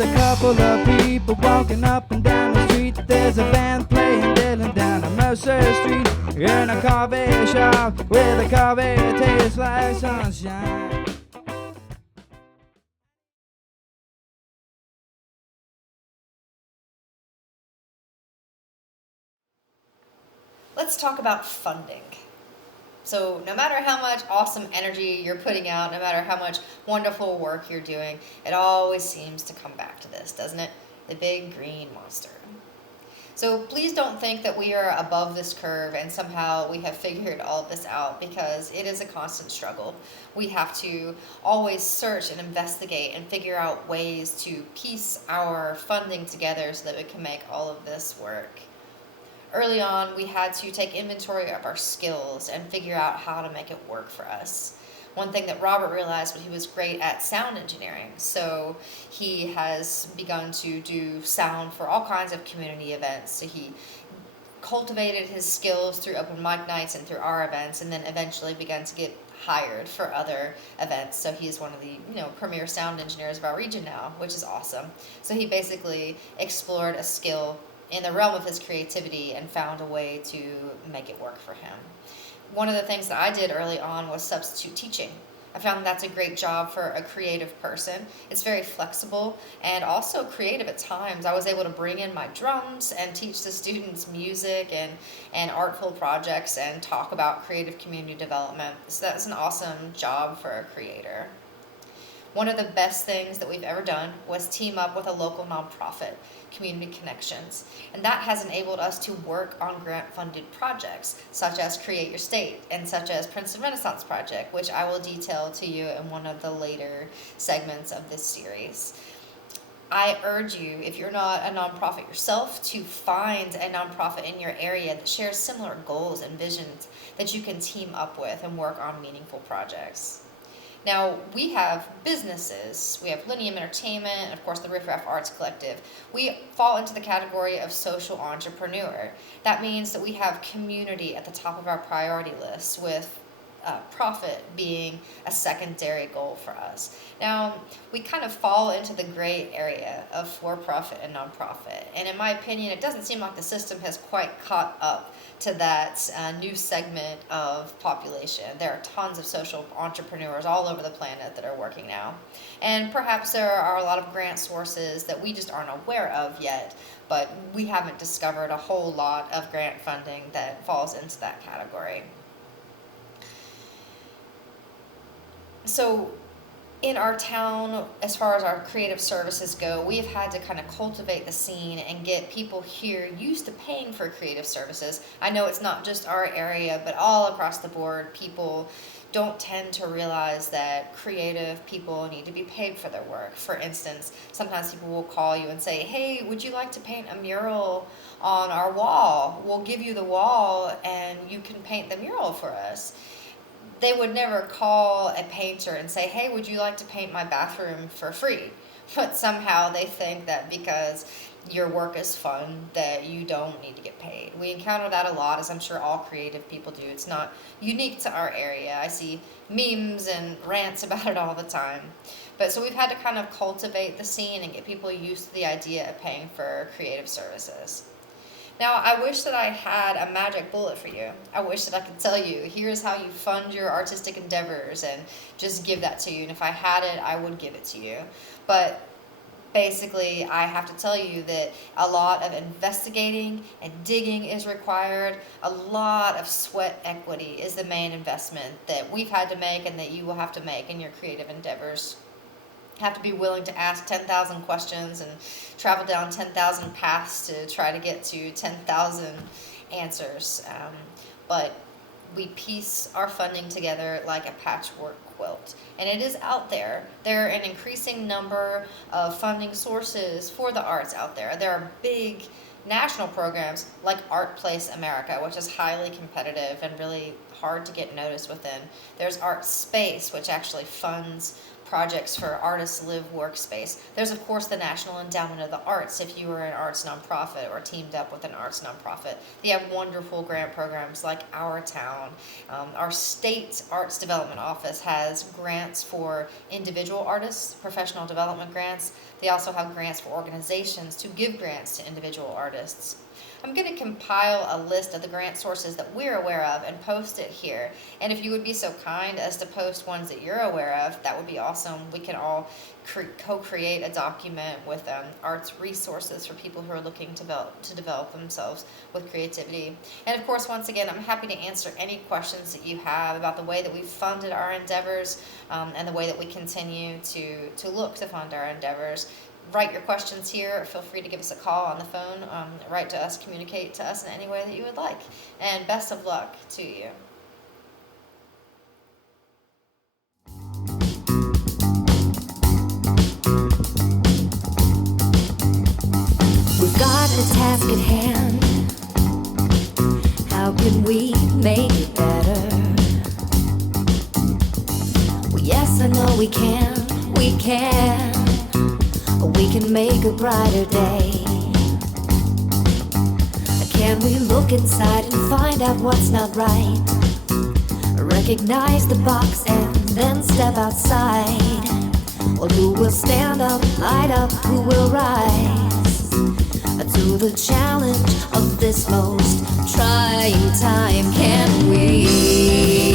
There's a couple of people walking up and down the street. There's a band playing Dylan down on Mercer Street. In a coffee shop where the coffee tastes like sunshine. Let's talk about funding. So no matter how much awesome energy you're putting out, no matter how much wonderful work you're doing, it always seems to come back to this, doesn't it? The big green monster. So please don't think that we are above this curve and somehow we have figured all of this out, because it is a constant struggle. We have to always search and investigate and figure out ways to piece our funding together so that we can make all of this work. Early on, we had to take inventory of our skills and figure out how to make it work for us. One thing that Robert realized was he was great at sound engineering, so he has begun to do sound for all kinds of community events. So he cultivated his skills through open mic nights and through our events, and then eventually began to get hired for other events. So he's one of the premier sound engineers of our region now, which is awesome. So he basically explored a skill in the realm of his creativity and found a way to make it work for him. One of the things that I did early on was substitute teaching. I found that's a great job for a creative person. It's very flexible and also creative at times. I was able to bring in my drums and teach the students music and artful projects and talk about creative community development. So that's an awesome job for a creator. One of the best things that we've ever done was team up with a local nonprofit, Community Connections, and that has enabled us to work on grant-funded projects, such as Create Your State, and such as Princeton Renaissance Project, which I will detail to you in one of the later segments of this series. I urge you, if you're not a nonprofit yourself, to find a nonprofit in your area that shares similar goals and visions that you can team up with and work on meaningful projects. Now, we have businesses, we have Lineum Entertainment, and of course the Riff Raff Arts Collective. We fall into the category of social entrepreneur. That means that we have community at the top of our priority list, with profit being a secondary goal for us. Now, we kind of fall into the gray area of for-profit and nonprofit, and in my opinion, it doesn't seem like the system has quite caught up to that new segment of population. There are tons of social entrepreneurs all over the planet that are working now, and perhaps there are a lot of grant sources that we just aren't aware of yet, but we haven't discovered a whole lot of grant funding that falls into that category. So in our town, as far as our creative services go, we've had to kind of cultivate the scene and get people here used to paying for creative services. I know it's not just our area, but all across the board, people don't tend to realize that creative people need to be paid for their work. For instance, sometimes people will call you and say, hey, would you like to paint a mural on our wall? We'll give you the wall and you can paint the mural for us. They would never call a painter and say, hey, would you like to paint my bathroom for free? But somehow they think that because your work is fun that you don't need to get paid. We encounter that a lot, as I'm sure all creative people do. It's not unique to our area. I see memes and rants about it all the time. But so we've had to kind of cultivate the scene and get people used to the idea of paying for creative services. Now, I wish that I had a magic bullet for you. I wish that I could tell you, here's how you fund your artistic endeavors and just give that to you. And if I had it, I would give it to you. But basically, I have to tell you that a lot of investigating and digging is required. A lot of sweat equity is the main investment that we've had to make and that you will have to make in your creative endeavors. Have to be willing to ask 10,000 questions and travel down 10,000 paths to try to get to 10,000 answers. But we piece our funding together like a patchwork quilt. And it is out there. There are an increasing number of funding sources for the arts out there. There are big national programs like Art Place America, which is highly competitive and really hard to get noticed within. There's Art Space, which actually funds projects for artists live workspace. There's of course the National Endowment of the Arts if you are an arts nonprofit or teamed up with an arts nonprofit. They have wonderful grant programs like Our Town. Our state arts development office has grants for individual artists, professional development grants. They also have grants for organizations to give grants to individual artists. I'm going to compile a list of the grant sources that we're aware of and post it here. And if you would be so kind as to post ones that you're aware of, that would be awesome. We can all co-create a document with arts resources for people who are looking to develop themselves with creativity. And of course, once again, I'm happy to answer any questions that you have about the way that we've funded our endeavors and the way that we continue to look to fund our endeavors. Write your questions here. Feel free to give us a call on the phone, write to us, communicate to us in any way that you would like. And best of luck to you. We've got a task at hand. How can we make it better? Well, yes, I know we can. We can. We can make a brighter day. Can we look inside and find out what's not right? Recognize the box and then step outside. Well, who will stand up, light up, who will rise to the challenge of this most trying time? Can we?